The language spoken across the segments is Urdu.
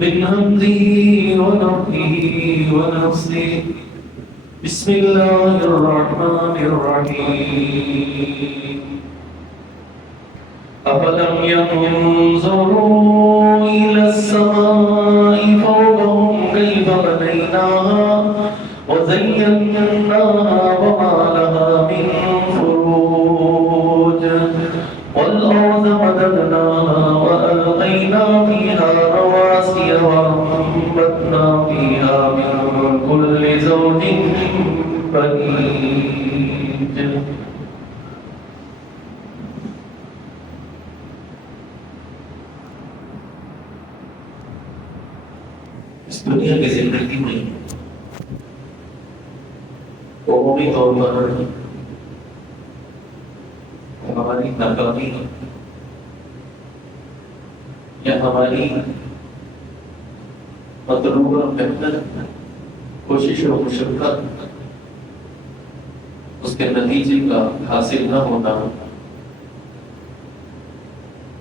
من همزه ونفخه ونفسه. بسم الله الرحمن الرحيم. أفلم ينظروا إلى السماء فوقهم كيف بنيناها وزيناها وما لها من فروج والأرض مددناها وألقينا فيها رواسي وأنبتنا فيها من كل زوج بهيج. اس دنیا کی زندگی میں عمومی طور پر ہماری ناکامی یا ہماری مطلوبہ محنت کوشش و مشقت اس کے نتیجے کا حاصل نہ ہونا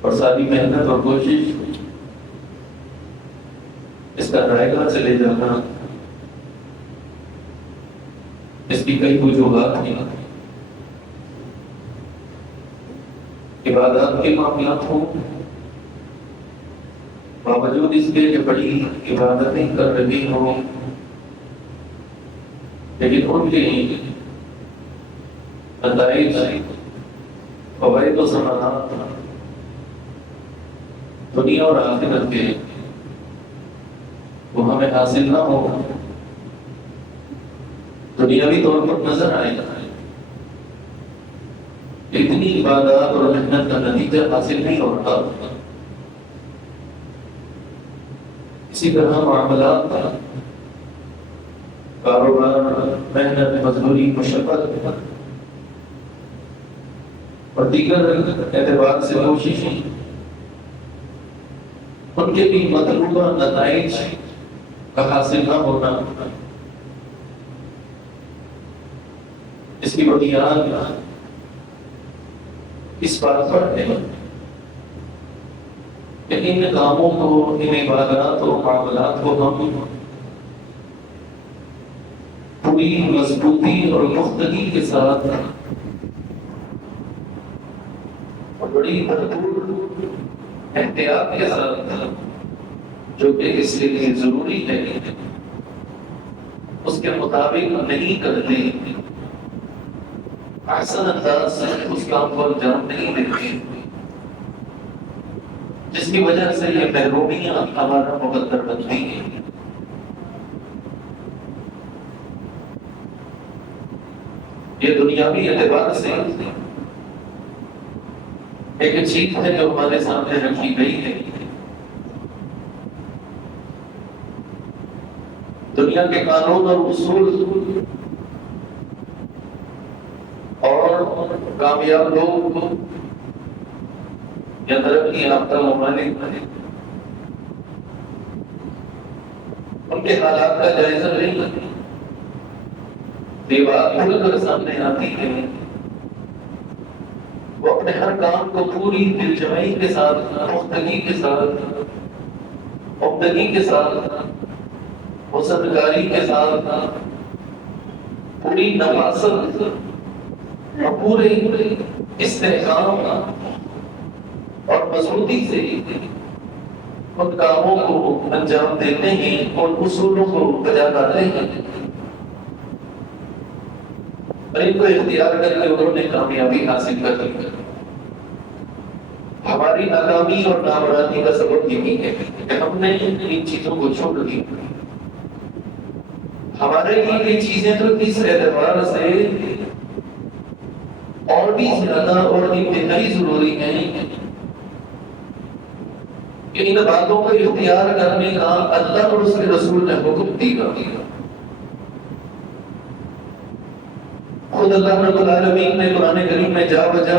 اور ساری محنت اور کوشش اس کا رائے گاہ چلے جانا، اس کی کئی وجوہات ہیں۔ عبادات کے معاملات ہوں، باوجود اس کے کہ بڑی عبادتیں کر رہی ہوں، لیکن ان کے نتائج فوائد و ثمرات دنیا اور آخرت کے وہ ہمیں حاصل نہ ہو، دنیاوی طور پر نظر آئے گا، اتنی عبادات اور محنت کا نتیجہ حاصل نہیں ہوتا۔ اسی طرح معاملات، کاروبار، محنت، مزدوری، مشقت اور دیگر اعتبار سے کوشش ان کے بھی مطلوبہ نتائج کا حاصل نہ ہونا، اس کی بنیاد اس بات پر ہے کہ ان کاموں کو، ان عبادات و معاملات کو ہم پوری مضبوطی اور پختگی کے ساتھ اور بڑی بھرپور احتیاط کے ساتھ، جو کہ اس کے لیے ضروری ہے، اس کے مطابق نہیں کرتے، احسن انداز سے اس کام کو انجام نہیں دیتے، جس کی وجہ سے یہ محرومیاں ہمارا مقدر بنتی ہیں۔ یہ دنیاوی اعتبار سے ایک چیز ہے جو ہمارے سامنے رکھی گئی ہے۔ دنیا کے قانون اور اصول اور کامیاب لوگ یا ترقی یافتہ ممالک ان کے حالات کا جائزہ نہیں، دیوار کھل کر سامنے آتی ہے، وہ اپنے ہر کام کو پوری دلجمعی کے ساتھ، پختگی کے ساتھ، عمدگی کے ساتھ، حسنکاری کے ساتھ، پوری نفاست اور پورے استحکام اور مضبوطی سے ان کاموں کو انجام دیتے ہیں، ان اصولوں کو بجا لاتے ہیں، اور ان کو اختیار کر کے انہوں نے کامیابی حاصل کر لی۔ ہماری ناکامی اور نامرادی کا سبب یہی ہے کہ ہم نے ان چیزوں کو چھوڑ دیا۔ ہمارے لیے یہ چیزیں تو اس اعتبار سے اور بھی زیادہ اور انتہائی ضروری ہیں کہ ان باتوں کو اختیار کرنے کا اللہ اور اس کے رسول نے حکم دیا۔ خود اللہ رب العالمین نے قرآن کریم میں جا بجا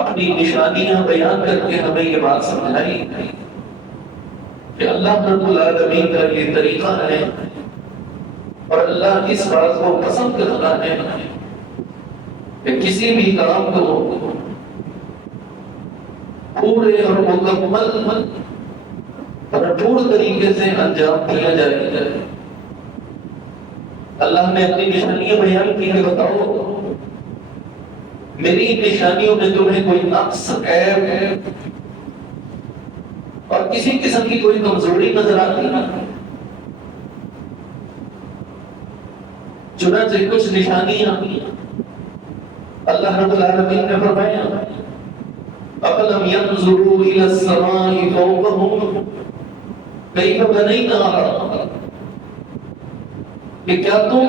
اپنی نشانیاں بیان کر کے ہمیں یہ بات سمجھائی کہ اللہ رب العالمین کا یہ طریقہ ہے اور اللہ اس بات کو پسند کرتا ہے کہ کسی بھی کام کو پورے اور مکمل بھرپور طریقے سے انجام دیا جائے. اللہ نے اپنی نشانیاں بیان کی ہے. بتاؤ میری نشانیوں میں تمہیں کوئی نقص عیب اور کسی قسم کی کوئی کمزوری نظر آتی ہے؟ چنانچہ کچھ نشانیاں اللہ رب العالمین نے فرمایا أَفَلَمْ يَنْظُرُوا إِلَى السَّمَاءِ فَوْقَهُمْ كَيْفَ بَنَيْنَاهَا کہ کیا تم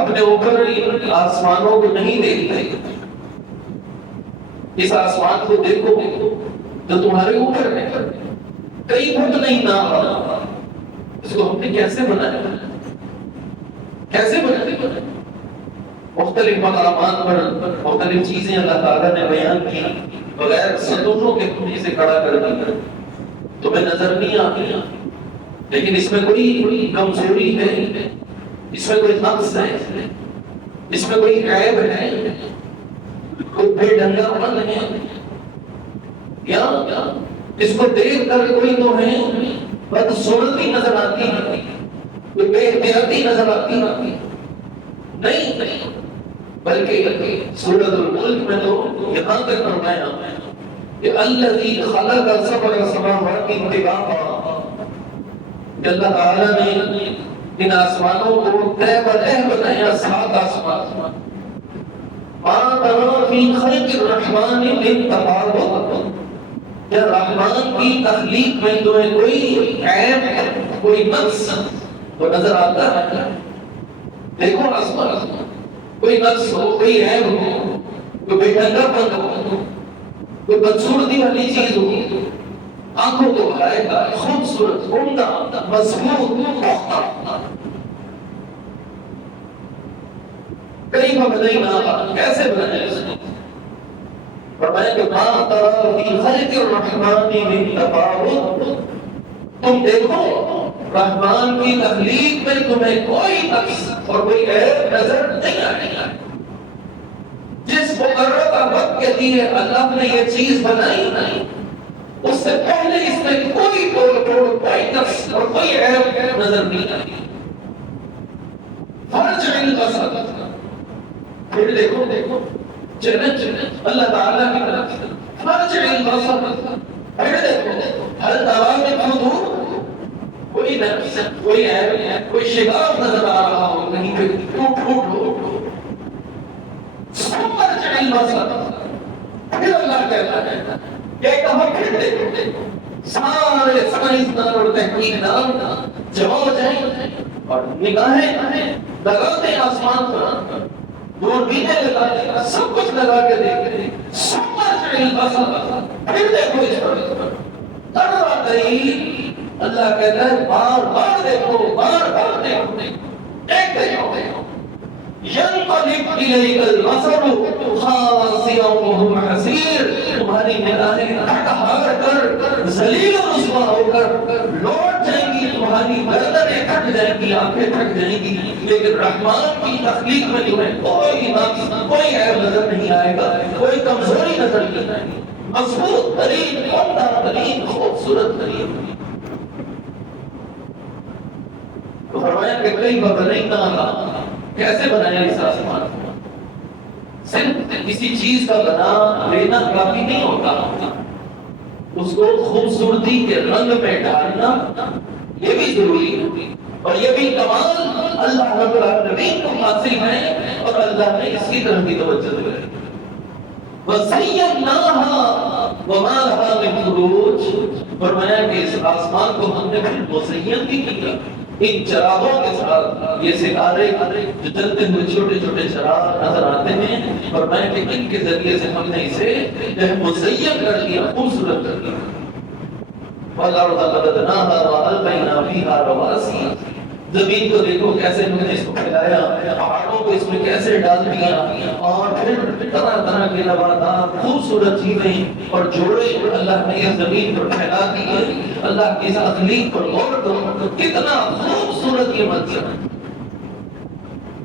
اپنے اوپر آسمانوں کو نہیں دیکھتے؟ اس آسمان کو دیکھو جو تمہارے اوپر ہے. کئی فٹ نہیں نہ اس کو ہم نے کیسے بنایا؟ کیسے بنایا؟ مختلف مقامات پر مختلف چیزیں اللہ تعالیٰ نے بیان کی بغیر ستونوں کے خودی سے کھڑا کر دی. تمہیں نظر نہیں آتی لیکن اس میں کوئی کمزوری ہے, اس میں کوئی نقص ہے, اس میں کوئی عیب ہے, کوئی بے ڈنگا پن ہے, یا اس کو دیکھ کر کوئی تو ہے بدصورتی نظر آتی ہے, کوئی بے احتیاطی نظر آتی ہے. نہیں بلکہ سورۃ الملک میں تو یہاں تک فرمایا کہ الذی خلق سبع سماوات طباقا کہ اللہ تعالیٰ نے ان آسمانوں کو تہ بتہ بنایا 7 آسمان. ما تری فی خلق الرحمن من تفاوت کہ رحمان کی تخلیق میں تمہیں کوئی عیب کوئی نقص تو نظر آتا ہے؟ دیکھو آسمان کوئی نقص ہو, کوئی عیب ہو, کوئی بے ڈنگا پن ہو, کوئی بدصورتی والی چیز ہو, آنکھوں کو بھائے گا خوبصورت عمدہ مضبوط پختہ کئی بنائی کیسے بنائے؟ فرمایا کہ ما تری فی خلق الرحمن من تفاوت تم دیکھو رحمان کی تخلیق میں تمہیں کوئی نقص اور کوئی عیب نظر نہیں آئے گا. جس مقررہ وقت کے لیے اللہ نے یہ چیز بنائی نہیں اس سے پہلے اس میں کوئی توڑ پھوڑ کوئی نقص اور کوئی عیب نظر نہیں آئی. فرج البصر پھر دیکھو چیلنج اللہ تعالیٰ کی طرف سے فرج البصر پھر دیکھو ہر دوا میں فضول کوئی نقص کوئی عیب کوئی شگاف نظر آ رہا ہو کہیں پہ ٹوٹ ہو فرج البصر پھر اللہ کہتا ہے کہ ایک دفعہ پھر دیکھو سارے سائنسدان اور تحقیقدان جمع ہو جائیں اور نگاہیں لگاتے آسمان پر دوربینیں لگاتے سب کچھ لگا کے دیکھتے فرج البصر پھر دیکھو اس پر اللہ کہتا ہے بار بار دیکھو دیکھتے جاؤ ينقلب إليك البصر خاسئا وهو حسير تمہاری نگاہیں ہار کر ذلیل و رسوا ہو کر لوٹ جائیں گی, تمہاری گردنیں کٹ جائیں گی, آنکھیں تھک جائیں گی, لیکن رحمان کی تخلیق میں تمہیں کوئی نقص کوئی عیب نظر نہیں آئے گا, کوئی کمزوری نظر نہیں آئے گی. مضبوط ترین عمدہ ترین خوبصورت ترین. تو فرمایا کہ کئی بنائی کیسے بنایا اس آسمان کو؟ صرف کسی چیز کا بنا لینا کافی نہیں ہوتا, اس کو خوبصورتی کے رنگ میں ڈالنا یہ بھی ضروری ہے, اور یہ بھی کمال اللہ رب العالمین کو حاصل ہے اور اللہ نے اس کی طرف بھی توجہ دلائی. وَزَيَّنَّاهَا وَمَا لَهَا مِن فُرُوجٍ فرمایا کہ اس آسمان کو ہم نے پھر مزین بھی کیا ان چراغوں کے ساتھ. یہ ستارے جو چلتے ہوئے چھوٹے چھوٹے چراغ نظر آتے ہیں, فرمایا کہ ان کے ذریعے سے ہم نے اسے مزین کر دیا, خوبصورت کر دیا. وَالْأَرْضَ مَدَدْنَاهَا وَأَلْقَيْنَا فِيهَا رَوَاسِيَ زمین کو دیکھو کیسے ہم نے اس کو پھیلایا, پہاڑوں کو اس میں کیسے ڈال دیا, اور پھر طرح طرح کے نباتات خوبصورت چیزیں اور جوڑے اللہ نے اس زمین پر پھیلا دیے. اللہ کی تخلیق پر غور کرو کتنا خوبصورت یہ منظر ہے.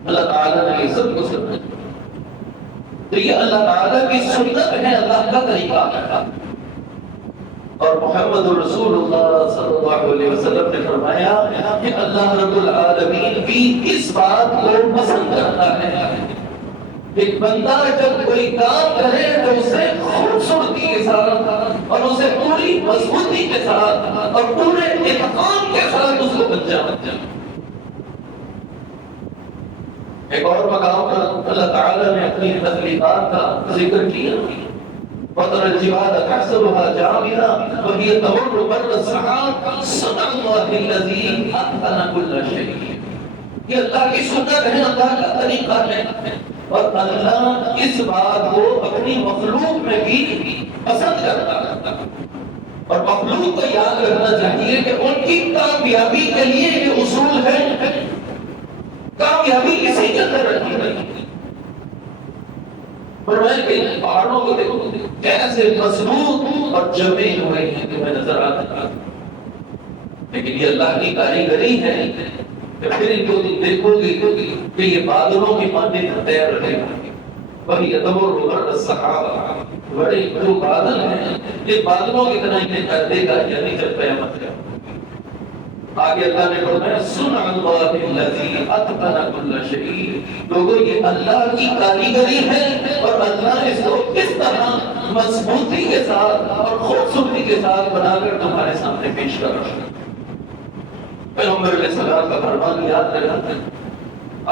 اللہ تعالیٰ نے یہ سب کو سنت, تو یہ اللہ تعالیٰ کی سنت ہے, اللہ کا طریقہ ہے. اور محمد رسول اللہ صلی اللہ علیہ وسلم نے فرمایا کہ اللہ رب العالمین بھی اس بات کو پسند کرتا ہے، ایک بندہ جب کوئی کام کرے تو اسے خوبصورتی کے ساتھ اور اسے پوری مضبوطی کے ساتھ اور پورے اتقان کے ساتھ اس کو انجام دے۔ ایک اور مقام پر اللہ تعالیٰ نے اپنی تخلیقات کا ذکر کیا، وَتَرَى الْجِبَالَ تَحْسَبُهَا جَامِدَةً وَهِيَ تَمُرُّ مَرَّ السَّحَابِ صَنْعَ اللَّهِ الَّذِي أَتْقَنَ كُلَّ شَيْءٍ۔ یہ اللہ کی سنت ہے، اللہ کا طریقہ ہے، اور اللہ اس بات کو اپنی مخلوق میں بھی پسند کرتا ہے، اور مخلوق کو یاد رکھنا چاہیے کہ ان کی کامیابی کے لیے یہ اصول ہے، کامیابی کسی کے اندر رکھی نہیں۔ فرمایا کہ پہاڑوں کو دیکھو کیسے مضبوط اور جمے ہوئے ہیں تمہیں نظر آتا ہے، لیکن یہ اللہ کی کاریگری ہے کہ پھر ان کو تم دیکھو گے کہ یہ بادلوں کی مانند تیر رہے ہیں، وہی تمر مر السحاب، بڑے جو بادل ہیں یہ بادلوں کی طرح انہیں کر دے گا، یعنی جب قیامت ہے۔ آگے اللہ نے فرمایا سنع اللہ الذی اتقن کل شیء، لوگوں یہ اللہ کی کاریگری ہے اور اللہ اس کو کس طرح مضبوطی کے ساتھ اور خوبصورتی کے ساتھ بنا کر تمہارے سامنے پیش کر رہا ہے۔ پیغمبر علیہ السلام کا فرمان یاد رکھنا،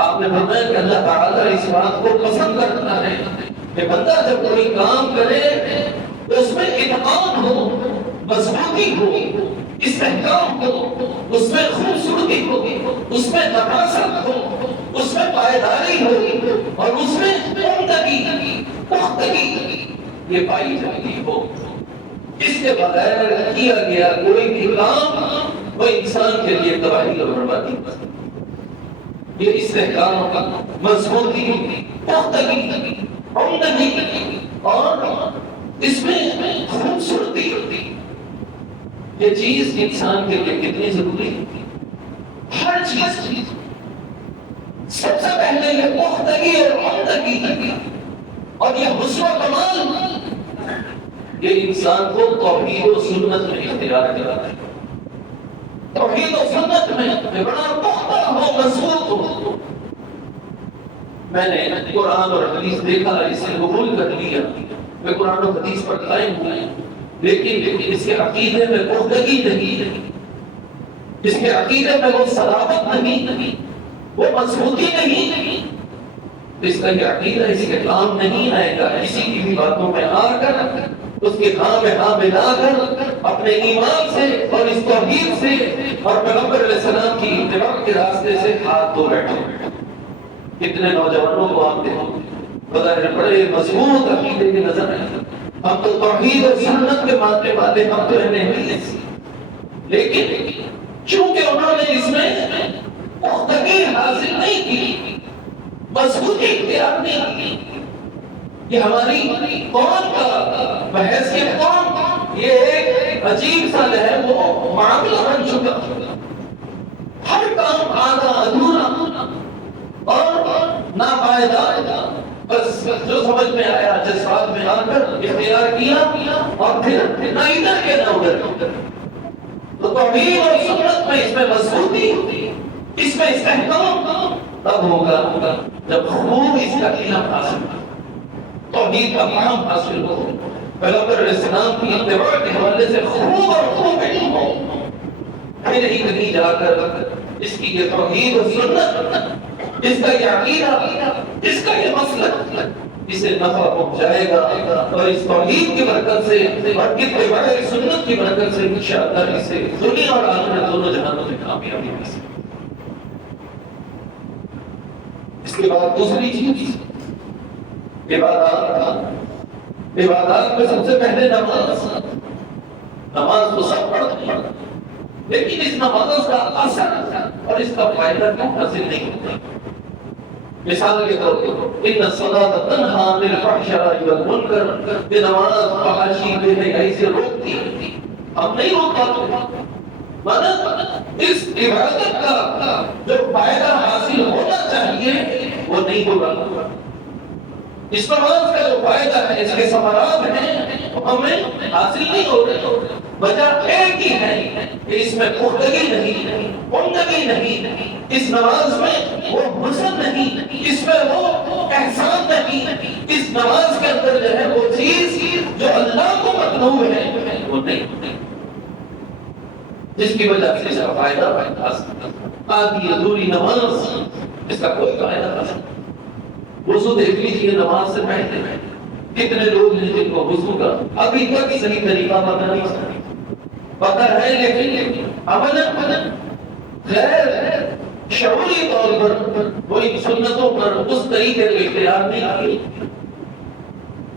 آپ نے فرمایا کہ اللہ تعالیٰ اس بات کو پسند کرتا ہے کہ بندہ جب کوئی کام کرے تو اس میں اتقان ہو، مضبوطی ہو، استحکام ہو، اس میں خوبصورتی ہو، اس میں نفاست ہو، اس میں پائیداری ہو، اور اس میں عمدگی، پختگی یہ پائی جاتی ہو۔ اس کے بغیر کیا گیا کوئی بھی کام وہ انسان کے لیے تباہی اور بربادی۔ یہ استحکام، مضبوطی، پختگی، عمدگی اور اس میں خوبصورتی ہوتی، یہ چیز انسان کے لیے کتنی ضروری ہے۔ ہر چیز سب سے پہلے یہ پختگی اور عمدگی اور یہ حسن و کمال یہ انسان کو توحید و سنت میں اختیار کراتا ہے۔ توحید و سنت میں بڑا پختہ ہو، مضبوط ہو۔ میں نے قرآن اور حدیث دیکھا، اسے قبول کر لیا، میں قرآن و حدیث پر قائم ہوں، لیکن اس کے عقیدے میں پختگی نہیں، اس کے عقیدے میں وہ صلابت نہیں، وہ مضبوطی نہیں، اس کا یہ عقیدہ اس کے کام نہیں آئے گا۔ کسی کی بھی باتوں میں آ کر اس کے ہاں میں ہاں ملا کر اپنے ایمان سے اور اس توحید سے اور پیغمبر علیہ السلام کی اتباع کے راستے سے ہاتھ دھو بیٹھے۔ کتنے نوجوانوں کو آپ دیکھو بظاہر بڑے مضبوط عقیدے کے نظر آئے، ہم تو توحید اور سنت کے ماننے والے، ہم تو نہیں، لیکن چونکہ انہوں نے اس میں پختگی حاصل نہیں کی، مضبوطی اختیار نہیں کی، یہ ہماری قوم کا بحث کے قوم یہ ایک عجیب سا جو ہے وہ معاملہ بن چکا، ہر کام آدھا ادھورا اور ناپائیدار، بس جو سمجھ میں آیا جذبات میں آ کر اختیار کیا اور پھر نہ ادھر کے نہ ادھر۔ تو توحید اور سنت میں اس میں مضبوطی، اس میں استحکام تب ہوگا جب خوب اس کا علم حاصل ہو، توحید کا فہم حاصل ہو، پیغمبر علیہ السلام کی اتباع کے حوالے سے خوب اور خوب علم ہو، پھر ہی کہیں جا کر اس کی یہ توحید اور سنت، اس کا یہ عقیدہ، اس کا یہ مسلک اسے نفع پہنچائے گا، اور اس توحید کی برکت سے اور اتباع سنت کی برکت سے انشاءاللہ اسے دنیا اور آخرت دونوں جہانوں میں کامیابی حاصل۔ اس کے بعد دوسری چیز عبادات میں سب سے پہلے نماز تو سب پڑھتے ہیں، لیکن اس نماز کا اثر اور اس کا فائدہ کیوں حاصل نہیں ہوتا؟ مثال کے طور پر ان الصلاۃ تنہی عن الفحشاء والمنکر، یہ نماز فحاشی بے حیائی سے روکتی ہے، ہم نہیں روک پاتے، مطلب اس عبادت کا جو فائدہ حاصل ہونا چاہیے وہ نہیں ہو رہا، اس نماز کا جو فائدہ ہے، اس کے ثمرات ہیں وہ ہمیں حاصل نہیں ہو رہے، وجہ ایک ہی ہے کہ اس میں پختگی نہیں، عمدگی نہیں، اس نماز میں وہ حسن نہیں، اس میں وہ احسان نہیں، اس نماز کے اندر جو ہے وہ چیز جو اللہ کو مطلوب ہے وہ نہیں، جس کی وجہ سے اس کا فائدہ آدھی ادھوری نماز اس کا کوئی فائدہ نہیں۔ وضو دیکھ لیجیے نماز سے پہلے کتنے لوگ ہیں جن کو وضو کا ابھی تک صحیح طریقہ پتہ نہیں، پتہ ہے لیکن عمل غیر شعوری طور پر وہ ان سنتوں پر اس طریقے سے اختیار نہیں کی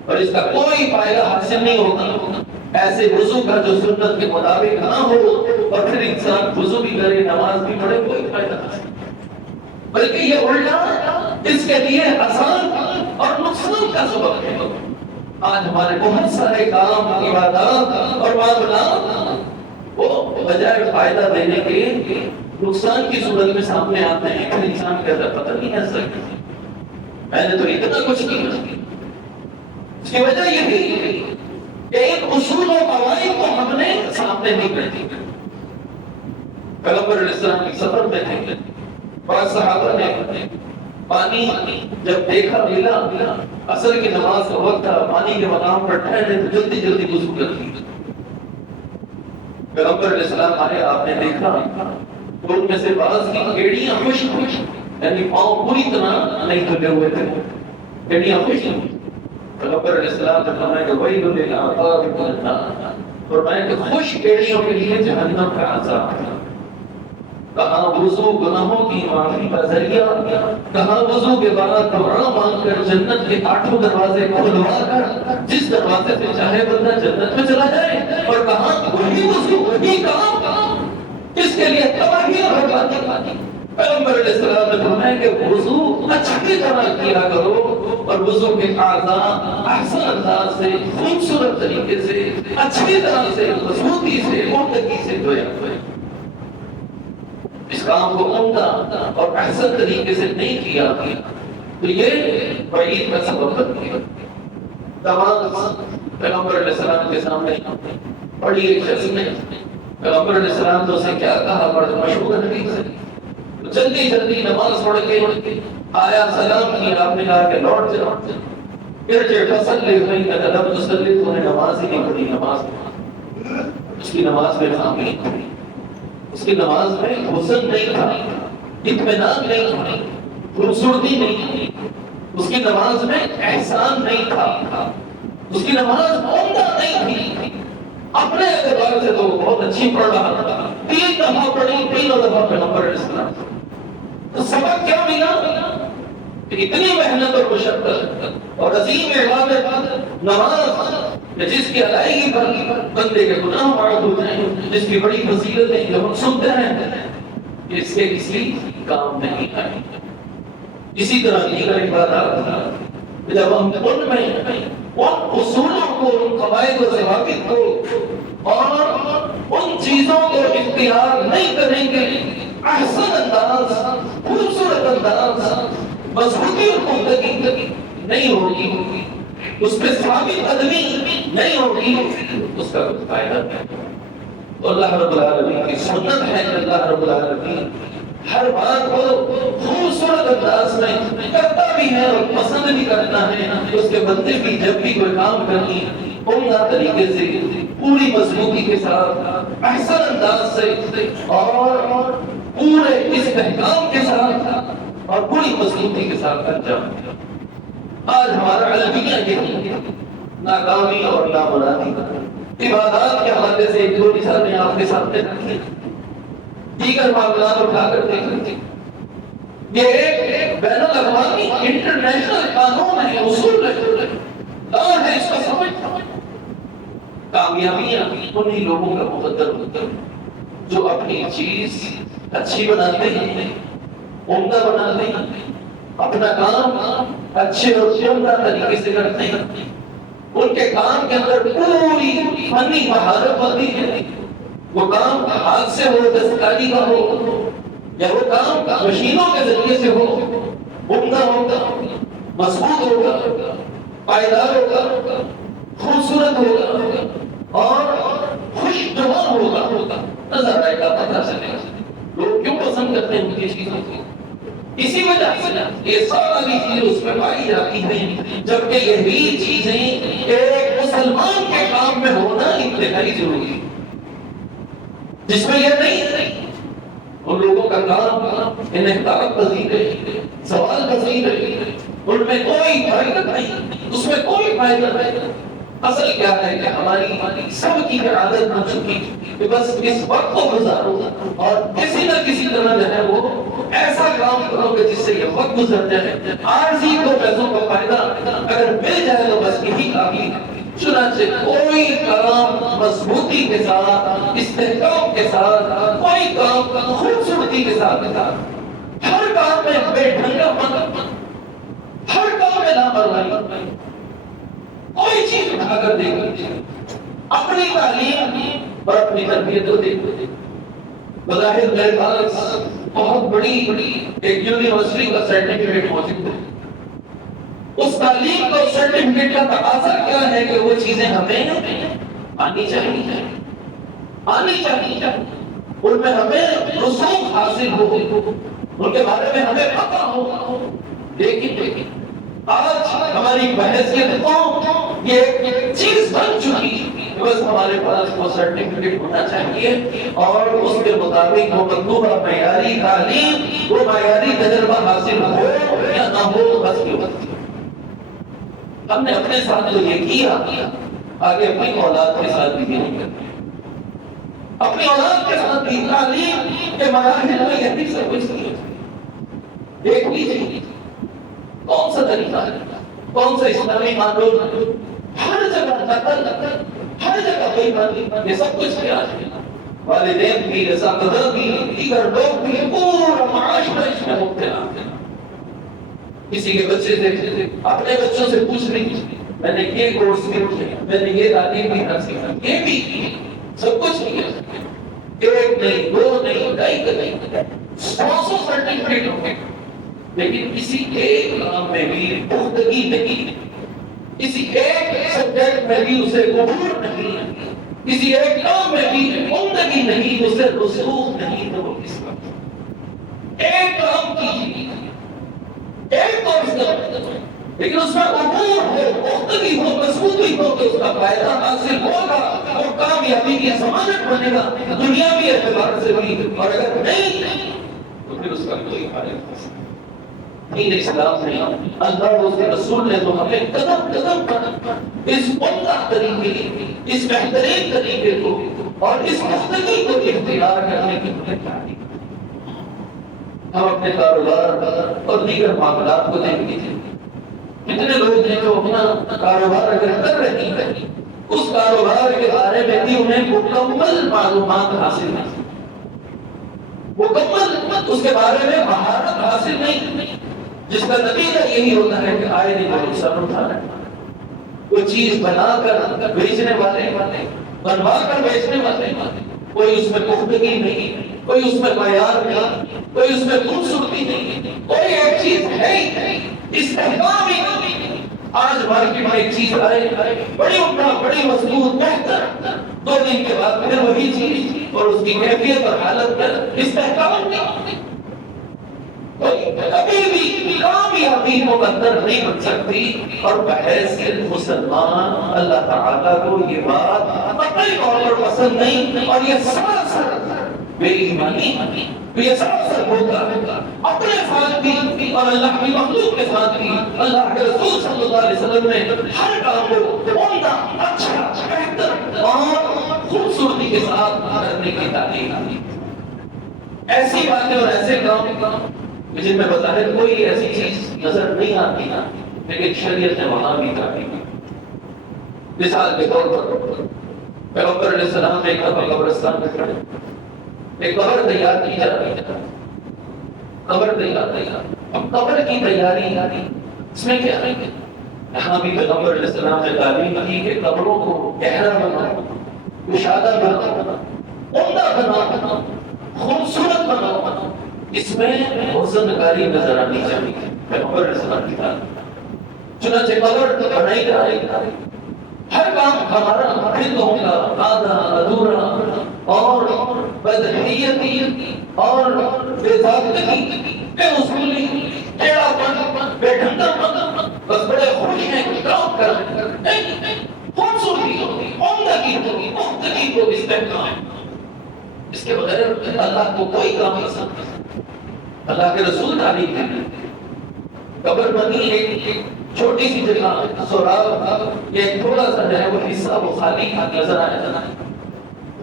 اور اس کا کوئی فائدہ حاصل نہیں ہوگا۔ ایسے وضو کا جو سنت کے مطابق نہ ہو اور پھر انسان وضو بھی کرے نماز بھی پڑھے، کوئی فائدہ نہیں، بلکہ یہ الٹا اس کے لیے آسان اور نقصان کا سبب ہے۔ آج ہمارے بہت سارے کام، عبادات اور معاملات وہ بجائے فائدہ دینے کے نقصان کی صورت میں سامنے آتے ہیں، پھر انسان کہتا ہے پتہ نہیں ایسا میں نے تو اتنا کچھ کیا۔ اس کی وجہ یہ تھی کہ ایک اصول و قواعد کو ہم نے سامنے نہیں رکھی۔ پیغمبر علیہ السلام کے سفر میں تھے، بعض صحابہ نے پانی جب دیکھا ملا، عصر کی نماز کا وقت تھا، پانی کے مقام پر ٹھہرے تو جلدی جلدی وضو کر لی۔ پیغمبر علیہ السلام آئے، آپ نے دیکھا تو ان میں سے بعض کی ایڑیاں خشک، یعنی پاؤں پوری طرح نہیں دھلے ہوئے تھے، ایڑیاں خشک۔ پیغمبر علیہ السلام نے فرمایا کہ وہی لوگ فرمایا کہ خشک ایڑیوں کے لیے جہنم کا عذاب ہے۔ کہاں وضو گناہوں کی معافی کا ذریعہ، کہاں وضو کے بعد دعا مانگ کر جنت کے 8 دروازے کھلوا کر جس دروازے سے چاہے بندہ جنت میں چلا جائے، اور کہاں وہی وضو وہی کام اس کے لیے تباہی اور بربادی۔ پیغمبر علیہ السلام نے فرمایا کہ وضو اچھی طرح کیا کرو اور وضو کے اعضاء احسن انداز سے، خوبصورت طریقے سے، اچھی طرح سے، مضبوطی سے، عمدگی سے دھویا کرو۔ اس کام کو عمدہ اور احسن طریقے سے نہیں کیا تو یہ وعید کا سبب بن گیا۔ نماز پیغمبر علیہ السلام کے سامنے پڑھی ایک شخص نے، پیغمبر علیہ السلام تو اسے کیا کہا، بڑا مشہور حدیث ہے، جلدی جلدی نماز پڑھ کے آیا، سلام کیا، آپ نے کہا کہ لوٹ جاؤ، ارجع فصلی فإنک لم تصلی، تو نے نماز ہی نہیں پڑھی، نماز اس کی نماز میں خامی تھی، اس کی نماز میں حسن نہیں تھا، اطمینان نہیں تھا، خوبصورتی نہیں تھی، اس کی نماز میں احسان نہیں تھا، اس کی نماز عمدہ نہیں تھی۔ اپنے اعتبار سے تو بہت اچھی پڑھ رہا تھا، 3 دفعہ پڑھی، 3 دفعہ پیغمبر علیہ السلام، تو سبق کیا ملا کہ اتنی محنت اور مشقت اور عظیم عبادت نماز جس کی ادائیگی پر بندے کے گناہ معاف ہو جائیں، جس کی بڑی فضیلتیں جب ہم سنتے ہیں اس کے کسی کام نہیں آئے۔ اسی طرح دیگر عبادات جب ہم ان میں ان اصولوں کو، ان قواعد و ضوابط کو اور ان چیزوں کو اختیار نہیں کریں گے، احسن انداز، خوبصورت انداز، مضبوطی اور عمدگی نہیں ہوگی، اس پہ ثابت قدمی نہیں ہوگی، اس کا کچھ فائدہ نہیں۔ تو اللہ رب العالمین کی سنت ہے کہ اللہ رب العالمین ہر بات کو خوبصورت انداز میں کرتا بھی ہے اور پسند بھی کرتا ہے۔ اس کے بندے بھی جب بھی کوئی کام کرنی عمدہ طریقے سے، پوری مضبوطی کے ساتھ، احسن انداز سے اور پورے استحکام کے ساتھ اور پوری مضبوطی کے ساتھ انجام دے۔ آج ہمارا المیہ یہی ہے، ناکامی اور نامرادی۔ عبادات کے حوالے سے ایک دو مثالیں آپ کے سامنے رکھی، دیگر معاملات اٹھا کر دیکھیں۔ یہ ایک بین الاقوامی انٹرنیشنل قانون ہے، اصول ہے، لا ہے، اس کا سمجھ۔ کامیابیاں انہی لوگوں کا مقدر ہوتا ہے جو اپنی چیز اچھی بناتے ہیں، عمدہ بناتے ہیں، اپنا کام اچھے اور عمدہ طریقے سے کرتے ہیں، ان کے کام کے اندر پوری فنی مہارت ہوتی ہے، وہ کام ہاتھ سے ہو، دستکاری کا ہو، یا وہ کام مشینوں کے ذریعے سے ہو، عمدہ ہوگا، مضبوط ہوگا، پائیدار ہوگا، خوبصورت ہوگا اور خوشگوار ہوگا نظر آئے گا، پتہ چلے گا لوگ کیوں پسند کرتے ہیں ان کی چیزوں کو. اسی وجہ سے یہ ساری چیزیں اس میں پائی جاتی ہیں، جبکہ یہی چیزیں ایک مسلمان کے کام میں ہونا انتہائی ضروری ہے. جس میں یہ نہیں ان لوگوں کا کام انحطاط پذیر ہے، سوال پذیر ہے، ان میں کوئی فائدہ نہیں، اس میں کوئی فائدہ نہیں. اصل کیا ہے کہ ہماری سب کی عادت بن چکی کہ بس اس وقت کو گزارو اور کسی نہ کسی طرح جو ہے وہ ایسا کام کرو گے جس سے یہ وقت گزر جائے. عارضی کو پیسوں کا فائدہ اگر مل جائے تو بس یہی کافی ہے. چنانچہ کوئی کام مضبوطی کے ساتھ، استحکام کے ساتھ، کوئی کام خوبصورتی کے ساتھ، ہر کام میں بے ڈھنگا پن، ہر کام میں لاپرواہی، کوئی چیز اٹھا کر دیکھو اپنی تعلیم اور اپنی تربیت کو دیکھو. بظاہر میرے پاس بہت بڑی ایک یونیورسٹی کا سرٹیفکیٹ موجود ہے. اس تعلیم کو سرٹیفکیٹ کا تقاضا کیا ہے کہ وہ چیزیں ہمیں آنی چاہیے، آنی چاہیے، ان میں ہمیں رسوخ حاصل ہو، ان کے بارے میں ہمیں پتہ ہو. لیکن آج ہماری بحثیت کو یہ ایک چیز بن چکی کہ بس ہمارے پاس وہ سرٹیفکیٹ ہونا چاہیے اور اس کے مطابق وہ مطلوبہ معیاری تعلیم، وہ معیاری تجربہ حاصل ہو یا نہ ہو، بس کی بات. ہم نے اپنے ساتھ جو یہ کیا آگے اپنی اولاد کے ساتھ بھی نہیں کرتے. اپنی اولاد کے ساتھ بھی تعلیم کے مراحل میں یہی سب کچھ کیا. دیکھ لیجیے کون سا طریقہ ہے، کون سا اسلامی قانون، ہر جگہ نقل، ہر جگہ کوئی بات، یہ سب کچھ کیا ہے. والدین بھی، اساتذہ بھی، دیگر لوگ بھی، پورا معاشرہ اس میں مبتلا ہے. کسی کے بچے سے اپنے بچوں سے پوچھ رہی میں نے یہ کورس کیا، میں نے یہ تعلیم بھی حاصل کی، یہ بھی کی، سب کچھ کیا. ایک نہیں، دو نہیں، ڈھائی نہیں، 100 سرٹیفکیٹ ہو گئے، لیکن کسی ایک کام میں بھی پختگی نہیں، کسی ایک سبجیکٹ میں بھی اسے عبور نہیں، کسی ایک کام میں بھی عمدگی نہیں، اسے رسوخ نہیں. تو وہ کس کا ایک کام کیجیے، ایک کورس کرو، لیکن اس میں عبور ہو، پختگی ہو، مضبوطی ہو، تو اس کا فائدہ حاصل ہوگا اور کامیابی کی ضمانت بنے گا دنیاوی اعتبار سے بھی. اور اگر نہیں تو پھر اس کا کوئی فائدہ نہیں. دین اسلام نے، اللہ اور اس کے رسول نے تو ہمیں قدم قدم پر اس عمدہ طریقے، اس بہترین طریقے کو اور اس مستقی کو اختیار کرنے کی ہمیں تعلیم. ہم اپنے کاروبار اور دیگر معاملات کو دیکھ لیجیے. کتنے لوگ ہیں جو اپنا کاروبار اگر کر رہے ہیں، اس کاروبار کے بارے میں بھی انہیں مکمل معلومات حاصل نہیں، مکمل اس کے بارے میں مہارت حاصل نہیں، جس کا نتیجہ یہی ہوتا ہے کہ آئے دن وہ نقصان اٹھا رہے ہیں. وہ چیز بنا کر بیچنے والے، بنوا کر بیچنے والے، کوئی اس میں پختگی نہیں، کوئی اس میں معیار نہیں، کوئی اس میں خوبصورتی نہیں، کوئی ایک چیز ہے ہی نہیں، استحکام ہی نہیں. آج مارکیٹ میں ایک چیز آئے بڑی عمدہ، بڑی مضبوط، بہتر، 2 دن کے بعد پھر وہی چیز اور اس کی کیفیت اور حالت پر استحکام نہیں. کبھی بھی کامیابی مقدر نہیں بن سکتی. اور بحیثیت مسلمان اللہ تعالیٰ کو یہ بات قطعی طور پر پسند نہیں، اور یہ سراسر بے ایمانی، یہ سراسر ہوگا اپنے ساتھ بھی اور اللہ کی مخلوق کے ساتھ بھی. اللہ کے رسول صلی اللہ علیہ وسلم نے ہر کام کو عمدہ، اچھا، بہتر اور خوبصورتی کے ساتھ کرنے کی تعلیم دی. ایسی باتیں اور ایسے کام جن میں بظاہر کوئی ایسی چیز نظر نہیں آتی نا، لیکن شریعت نے وہاں بھی تعلیم دی. مثال کے طور پر پیغمبر علیہ السلام نے ایک دفعہ قبرستان میں کھڑے ایک قبر تیار کی جا رہی ہے، قبر تیار. اب قبر کی تیاری اس میں کیا ہے؟ یہاں بھی پیغمبر علیہ السلام نے تعلیم دی کہ قبروں کو گہرا بناؤ، کشادہ بناؤ، عمدہ بناؤ، خوبصورت بناؤ، اس میں حسن کاری نظر آنی چاہیے. پیغمبر علیہ السلام کی تعلیم. چنانچہ قبر بنائی جا رہی، ہر کام ہمارا خود ہوگا آدھا ادھورا اور بدحیتی اور بے ضابطگی بے اصولی ٹیڑھا پن بے ڈھنگر پن بس بڑے خوش ہیں کہ کام کر نہیں خوبصورتی عمدگی کو استحکام اس کے بغیر اللہ کو کوئی کام پسند نہیں. اللہ کے رسول تعلیم ہے قبر بنی ایک چھوٹی سی جگہ سوراخ یہ ایک تھوڑا سا جو ہے وہ حصہ وہ خالی نظر آیا.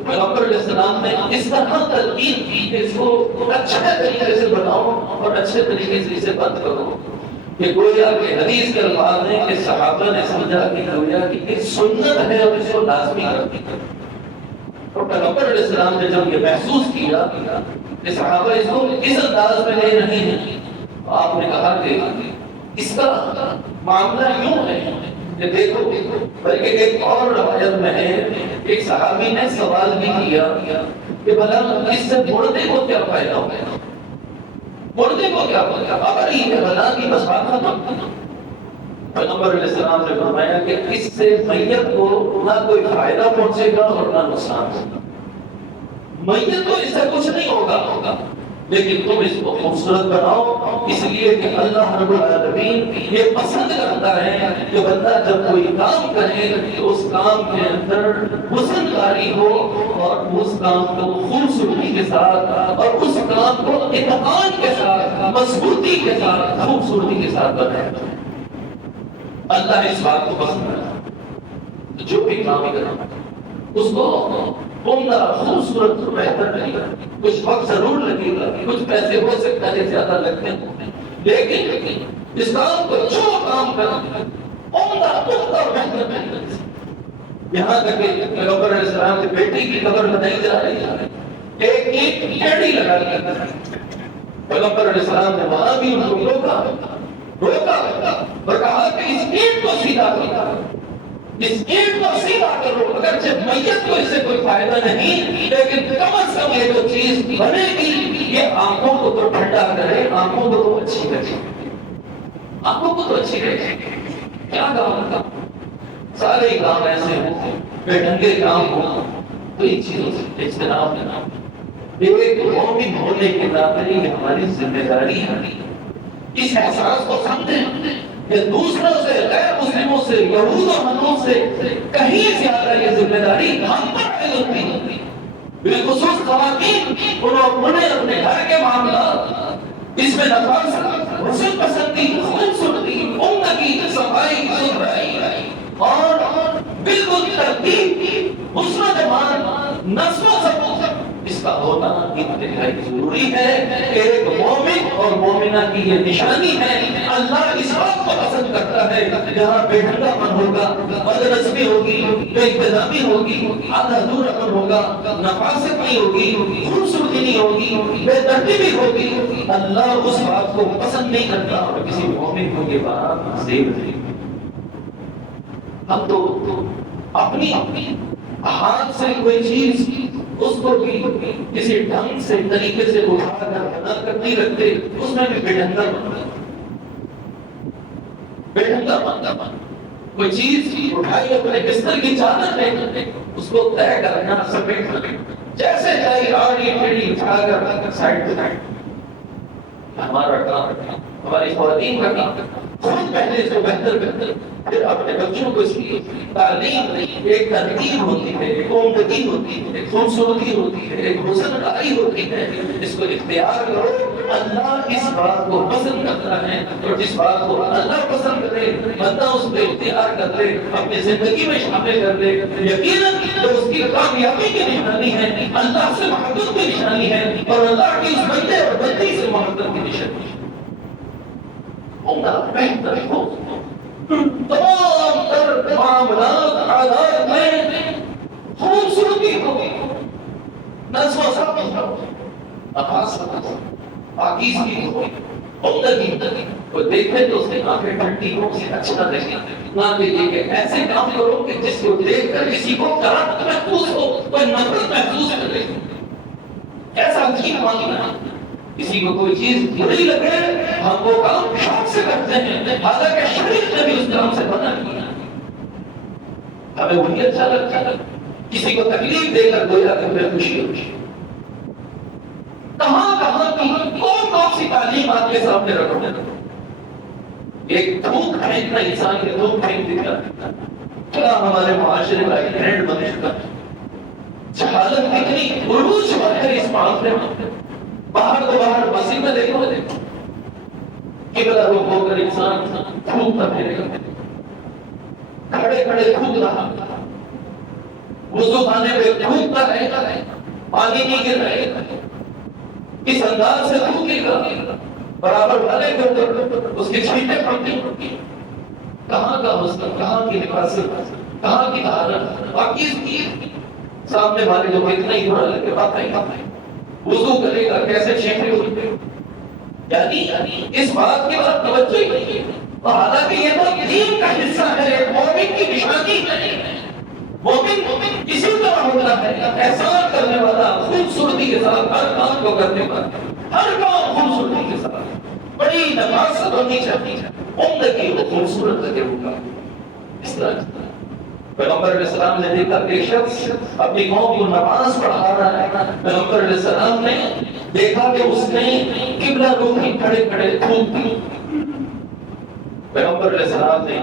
پیغمبر علیہ السلام نے اس طرح تلقین کی کہ اس کو اچھے طریقے سے بناؤ اور اچھے طریقے سے اسے بند کرو کہ گویا کہ حدیث کے الفاظ ہیں کہ صحابہ نے سمجھا کہ گویا کہ ایک سنت ہے اور اس کو لازمی کر دیا. اور پیغمبر علیہ السلام نے جب یہ محسوس کیا کہ صحابہ اس کو اس انداز میں لے رہے ہیں آپ نے کہا کہ اس کا معاملہ یوں ہے کہ دیکھو بلکہ ایک اور روایت میں ہے ایک صحابی نے سوال بھی کیا کہ بھلا اس سے مردے کو کیا فائدہ ہوگا مردے کو کیا فائدہ اگر یہ بھلا کی بس بات ختم. پیغمبر علیہ السلام نے فرمایا کہ اس سے میت کو نہ کوئی فائدہ پہنچے گا اور نہ نقصان ہوگا. میت کو اس سے کچھ نہیں ہوگا لیکن تم اس کو خوبصورت بناؤ اس لیے کہ اللہ رب العالمین یہ پسند کرتا ہے کہ بندہ جب کوئی کام کرے تو اس کام کے اندر حسن کاری ہو اور اس کام کو خوبصورتی کے ساتھ اور اس کام کو اتقان کے ساتھ مضبوطی کے ساتھ خوبصورتی کے ساتھ بنائے. اللہ اس بات کو پسند کرتا جو بھی کام کرے اس کو عمدہ خوبصورت بہتر نہیں. کچھ وقت ضرور لگے گا کچھ پیسے ہو سکتا ہے زیادہ لگتے ہیں لیکن اس کام کو جو کام کرنا عمدہ اور بہتر نہیں. یہاں تک کہ پیغمبر علیہ السلام کے بیٹے کی قبر بنائی جا رہی ہے ایک ایک ٹیڑھی لگا دیا. پیغمبر علیہ السلام نے وہاں بھی ان کو روکا اور کہا کہ اس اینٹ کو سیدھا کرو اس اینٹ کو سیدھا کرو اگرچہ میت کو اس سے کوئی فائدہ نہیں لیکن کم از کم یہ جو چیز بنے گی یہ آنکھوں کو تو ٹھنڈا کرے آنکھوں کو تو اچھی کرے آنکھوں کو تو اچھی کرے. کیا کام سارے کام ایسے ہوں بے ڈھنگے کام ہوں تو ان چیزوں سے اجتناب کرنا ایک مومن ہونے کے ناطے یہ ہماری ذمہ داری ہے. اس احساس کو سمجھیں کہ دوسروں سے غیر مسلموں سے یہود و منوس سے کہیں زیادہ یہ ذمہ داری ہم پر عائد ہوتی ہے. بالخصوص خواتین انہیں اپنے گھر کے معاملات اس میں نفاست حسن پسندی خوبصورتی عمدگی صفائی ستھرائی اور بالکل ترتیب حسن و جمال نظم و ضبط اس کا ہونا انتہائی ضروری ہے. ایک مومن اور مومنہ کی یہ نشانی ہے. اللہ اس بات کو پسند کرتا ہے جہاں بے ڈھنگا پن ہوگا بدنظمی ہوگی بے انتظامی ہوگی آدھا ادھورا پن ہوگا نفاست نہیں ہوگی خوبصورتی نہیں ہوگی بے ترتیبی ہوگی. اللہ اس بات کو پسند نہیں کرتا اور کسی مومن کو یہ بات زیب نہیں. ہم تو اپنی ہاتھ سے کوئی چیز اس کو بھی کسی ڈھنگ سے طریقے سے اٹھا کر بنا کر نہیں رکھتے اس میں بھی بے ڈھنگا بنتا کوئی چیز اٹھائی اپنے بستر کی چادر لے اس کو طے کرنا سمیٹ کرنا جیسے چاہیے آڑی ٹیڑھی اٹھا کر سائڈ پہ ہمارا کام ہماری خواتین کا کام خود پہلے سے بہتر پھر اپنے بچوں کو اس کی تعلیم ایک ترتیب ہوتی ہے ایک عمدگی ہوتی ہے ایک خوبصورتی ہوتی ہے ایک حسن کاری ہوتی ہے اس کو اختیار کرو. اللہ اس بات کو پسند کرتا ہے اور جس بات کو اللہ پسند کرے بندہ اس پہ اختیار کر لے اپنی زندگی میں شامل کر لے یقیناً تو اس کی کامیابی کی نشانی ہے اللہ سے محبت کی نشانی ہے اور اللہ کی اس بندے اور بندی سے محبت کی نشانی ہے. عمدہ بہتر تمام تر معاملات عادات میں خوبصورتی ہو نظم و ضبط ہو پاکیزگی ہو عمدگی کو دیکھے تو اس کی آنکھیں ٹھنڈی ہو اسے اچھا لگے نہ کہ یہ کہ ایسے کام کرو کہ جس کو دیکھ کر کسی کو کرامت محسوس ہو کوئی نفرت محسوس کرے. ایسا عجیب معاملہ کسی کو کوئی چیز بری لگے ہم وہ کام شوق سے کرتے ہیں حالانکہ شریعت نے بھی اس کام سے منع کیا. ہمیں وہی اچھا لگتا ہے، کسی کو تکلیف دے کر گویا کہ ہمیں خوشی ہوتی ہے۔ کہاں کہاں کی کون سی تعلیم آپ کے سامنے رکھو، ایک تھوک پھینکنا انسان کے تھوک پھینک دیا کیا ہمارے معاشرے کا ایک ٹرینڈ بن چکا ہے۔ جہالت کتنی عروج پر ہے اس معاملے میں، باہر تو باہر مسجد میں دیکھو قبلہ رخ ہو کر انسان تھوکتا پھرے گا، کھڑے کھڑے تھوک رہا، وضو خانے پہ تھوکتا رہے گا، پانی نہیں گر رہے گا، اس انداز سے تھوکے گا برابر والے کے اوپر اس کی چھینٹیں پڑتی۔ کہاں کا حسن، کہاں کی نفاست، کہاں کی طہارت، پاکیز کی سامنے والے کو کتنا ہی برا لگے بات ہے۔ وضو کرے گا کیسے چھینٹیں ہوتے، یعنی اس بات کی طرف توجہ ہی نہیں۔ اور حالانکہ یہ تو دین کا حصہ ہے، ایک مومن کی نشانی ہے۔ مومن اسی طرح ہوتا ہے، احسان کرنے والا، خوبصورتی کے ساتھ ہر کام کو کرنے والا، ہر کام خوبصورتی کے ساتھ، بڑی نفاست ہونی چاہیے، عمدگی کو خوبصورت لگے ہوگا۔ اس طرح پیغمبر علیہ السلام نے دیکھا کہ شخص اپنی قوم کو نماز پڑھا رہا ہے، پیغمبر علیہ السلام نے دیکھا کہ اس نے قبلہ رخ ہی کھڑے کھڑے تھوک دی۔ پیغمبر علیہ السلام نے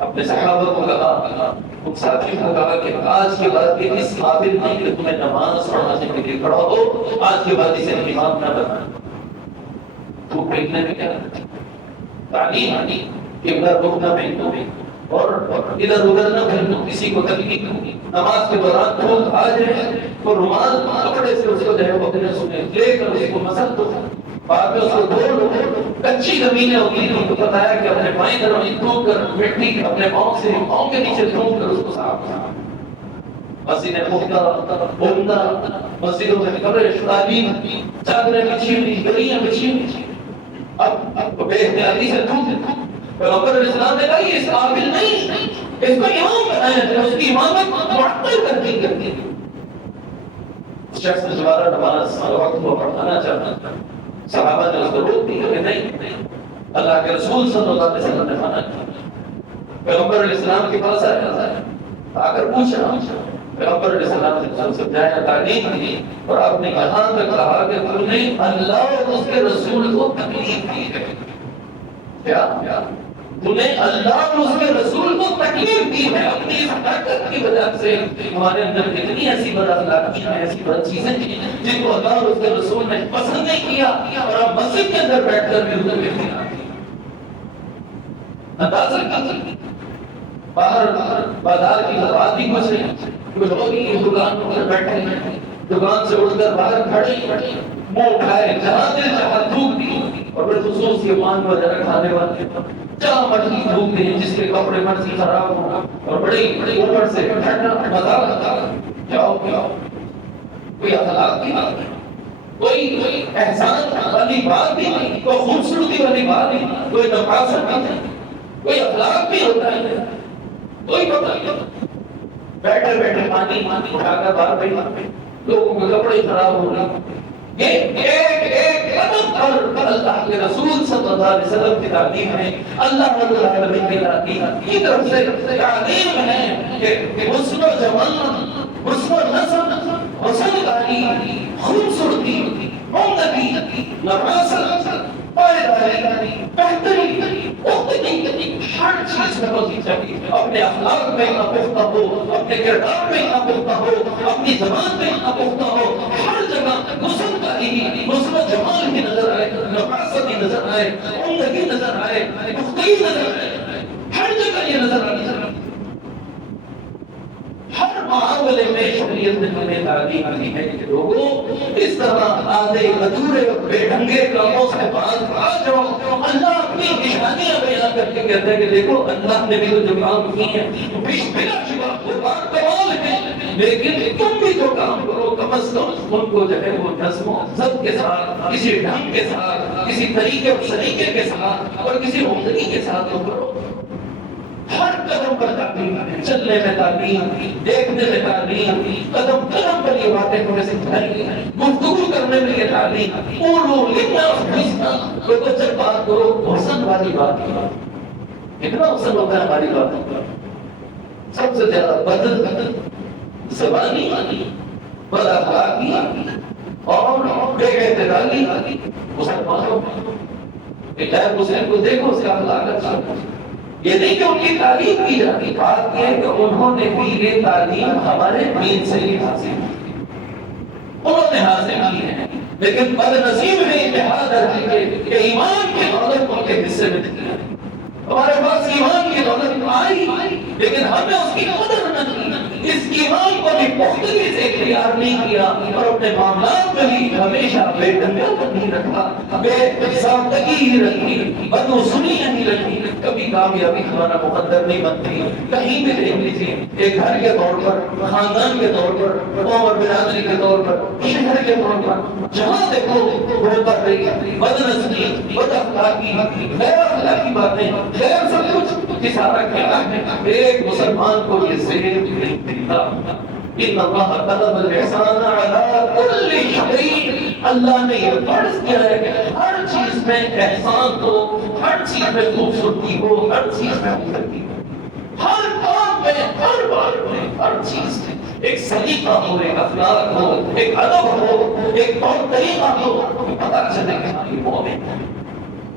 اپنے صحابہ کو کہا، ان ساتھیوں کو کہا کہ آج کے بعد یہ اس قابل نہیں کہ تمہیں نماز پڑھانے کے لیے کھڑا ہو، آج کے بعد اسے امام نہ بنا۔ تھوک پھینکنے میں کیا تعلیم قبلہ رخ نہ پھینکو اور ادھر ادھر نہ پھینکو، کسی کو تکلیف نماز کے دوران تھوک آ جائے تو رومال کپڑے سے اس کو جو ہے وہ لے کر اس کو مسل دو، بعد میں اس کو دھو لو۔ کچی زمینیں ہوتی ہیں تو بتایا کہ اپنے بائیں طرف تھوک کر مٹی اپنے پاؤں سے پاؤں کے نیچے تھوک کر اس کو صاف کرنا۔ مسجدیں پختہ عمدہ، مسجدوں میں قبریں تعلیم، چادریں بچھی ہوئی، گلیاں بچھی ہوئی، اب بے احتیاطی سے تھوک۔ پیغمبر علیہ السلام نے کہا یہ اس قابل نہیں، اس کو امام بنایا ہے، اس کی امامت معطل کر دی۔ شخص دوبارہ نماز وقت کو پڑھانا چاہتا تھا، صحابہ نے اس کو روک دیا کہ نہیں، اللہ کے رسول صلی اللہ علیہ وسلم نے منع کیا۔ پیغمبر علیہ السلام کے پاس آ کر پوچھا، پیغمبر علیہ السلام نے سب سمجھایا، تعلیم دی، اور آپ نے یہاں تک کہا کہ تم نے اللہ اور اس کے رسول کو تکلیف دی ہے۔ کیا تمہیں اللہ اور اس کے رسول کو تکلیف دی ہے؟ اپنی اس حرکت کی وجہ سے ہمارے اندر کتنی ایسی بد اخلاقیاں ہیں، ایسی بد چیزیں ہیں جن کو اللہ اور اس کے رسول نے پسند نہیں کیا، اور آپ مسجد کے اندر بیٹھ کر بھی ادھر دیکھتے ہیں۔ اندازہ کر باہر بازار کی بات بھی کچھ نہیں، کچھ لوگ ہی دکان پر بیٹھے ہیں، دکان سے اٹھ کر باہر کھڑے منہ اٹھائے، جہاں دل چاہا تھوک دی، اور پھر خصوص یہ پان وغیرہ کھانے والے جہاں مرضی تھوک دیں، جس کے کپڑے مرضی خراب ہو، اور بڑی اوپر سے ٹھنڈا مزہ جاؤ کوئی اخلاق کی بات نہیں، کوئی احسان والی بات بھی نہیں، کوئی خوبصورتی والی بات نہیں، کوئی نفاست بھی نہیں، کوئی اخلاق بھی ہوتا ہے، کوئی پتہ نہیں۔ بیٹھے بیٹھے پانی اٹھا کر باہر بیٹھے، لوگوں کے کپڑے خراب ہو رہے، یہ ایک قدم پر اللہ کے رسول صلی اللہ علیہ وسلم کی تعلیم ہے، اللہ رب العالمین کی تعلیم کی طرف سے تعلیم ہے کہ حسن و جمال، حسن و نسب، حسن کاری، خوبصورتی، عمدگی، نفاست، پائیداری، بہتری، ہر چیز میں ہوتی چاہیے، اپنے اخلاق میں نہ پختہ ہو، اپنے کردار میں نہ پختہ ہو، اپنی زبان میں نہ پختہ ہو، ہر جگہ حسن کا ہی، حسن و جمال ہی نظر آئے، نفاست ہی نظر آئے، عمدگی نظر آئے، پختگی نظر آئے، ہر جگہ یہ نظر آئے۔ ہر معاملے میں شریعت نے ہمیں تعلیم دی ہے کہ لوگوں اس طرح آدھے ادھورے اور بے ڈھنگے کاموں سے باز آ جاؤ۔ اللہ اپنی نشانیاں بیان کر کے کہتا ہے کہ دیکھو اللہ نے بھی تو جو کام کیے ہیں بلا شبہ وہ بات کمال ہے، لیکن تم بھی جو کام کرو کم از کم ان کو جو ہے وہ نظم و ضبط کے ساتھ، کسی ڈھنگ کے ساتھ، کسی طریقے اور سلیقے کے ساتھ اور کسی عمدگی کے ساتھ تو کرو۔ ہر قدم پر تعلیم، چلنے میں تعلیم، دیکھنے میں تعلیم، قدم قدم پر یہ باتیں ہمیں سکھائی، گفتگو کرنے میں یہ تعلیم، اردو لکھنا پڑھنا، کوئی تو جب بات کرو حسن والی بات کی، اتنا حسن ہوتا ہے ہماری باتوں پر، سب سے زیادہ بد زبانی بد اخلاقی اور بے اعتدالی مسلمانوں میں غیر مسلم کو دیکھو اس کا اخلاق اچھا. یہ نہیں کہ ان کی تعلیم کی جاتی، بات یہ ہے کہ انہوں نے بھی یہ تعلیم ہمارے دین سے ہی حاصل کی، انہوں نے حاصل کی ہے. لیکن بد نصیب نے اتحاد رکھی کہ ایمان کی دولت ان کے حصے میں نہیں آئی. ہمارے پاس ایمان کی دولت آئی لیکن ہم نے اس کی قدر نہ کی، اس ایمان کو بھی پختگی سے اختیار نہیں کیا اور اپنے معاملات میں بھی ہمیشہ بے دنگت نہیں رکھا، بے ضابطگی ہی رکھی، بدوسنی نہیں رکھی. کبھی کامیابی ہمارا مقدر نہیں بنتی. کہیں بھی دیکھ لیجیے، ایک گھر کے طور پر، خاندان کے طور پر، قوم اور برادری کے طور پر، شہر کے طور پر، جہاں دیکھو بہتر رہی بد نسلی، بد اخلاقی، غیر اخلاقی باتیں، غیر سب کچھ اشارہ کیا ہے. ایک مسلمان کو یہ زیر نہیں ملتا. ان اللہ طلب الاحسان علی کل شیء، اللہ نے یہ فرض کیا ہے کہ ہر چیز میں احسان ہو، ہر چیز میں خوبصورتی ہو، ہر چیز میں عمدگی ہو، ہر کام میں، ہر بات میں، ہر چیز میں ایک سلیقہ ہو، ایک اخلاق ہو، ایک ادب ہو، ایک طور طریقہ ہو، پتہ چلے کہ ہاں یہ مومن ہے.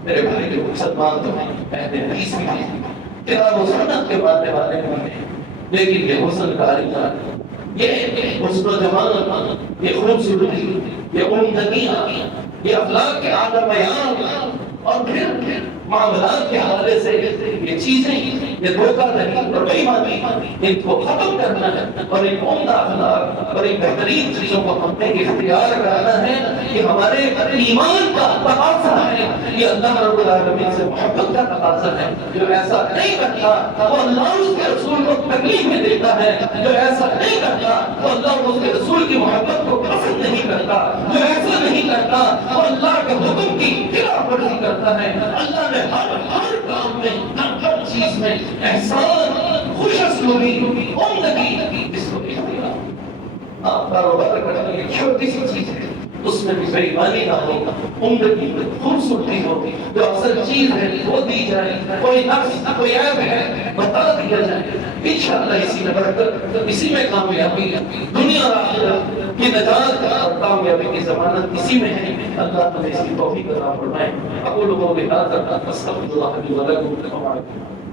میرے بھائی جو مسلمان تو ہیں، اہل حدیث بھی ہیں، کتاب و سنت کے ماننے والے بھی ہیں، لیکن یہ حسن کا عریضہ، یہ حسن و جمال، یہ خوبصورتی، یہ عمدگی، یہ اخلاق کے اعلیٰ بیان اور پھر معاملات کے حوالے سے یہ چیزیں، یہ دھوکہ دہی اور بے ایمانی، ان کو ختم کرنا ہے اور ان عمدہ اخلاق اور ان بہترین چیزوں کو ہم نے اختیار کرنا ہے. یہ ہمارے ایمان کا تقاضا ہے، یہ اللہ رب العالمین سے محبت کا تقاضا ہے. جو ایسا نہیں کرتا وہ اللہ اس کے رسول کو تکلیف میں دیتا ہے، جو ایسا نہیں کرتا وہ اللہ اور اس کے رسول کی محبت کو پسند نہیں کرتا، جو ایسا نہیں کرتا وہ اللہ کے حکم کی خلاف ورزی کرتا ہے. اللہ نے ہر کام میں، ہر چیز میں احسان، خوش اسلوبی، عمدگی، اس کو اختیار. آپ کاروبار کرنے کی چھوٹی سی چیز ہے، اس میں بھی بے ایمانی نہ ہو، عمدگی، خوبصورتی ہو، جو اصل چیز ہے وہ دی جائے، کوئی نقص، کوئی عیب ہے بتا دیا جائے. انشاءاللہ اسی میں برکت، اسی میں کامیابی، دنیا اور آخرت کی نجات اور کامیابی کی ضمانت اسی میں ہے. اللہ ہمیں اس کی توفیق عطا فرمائے. اقول قولی ھذا واستغفر اللہ لي ولكم.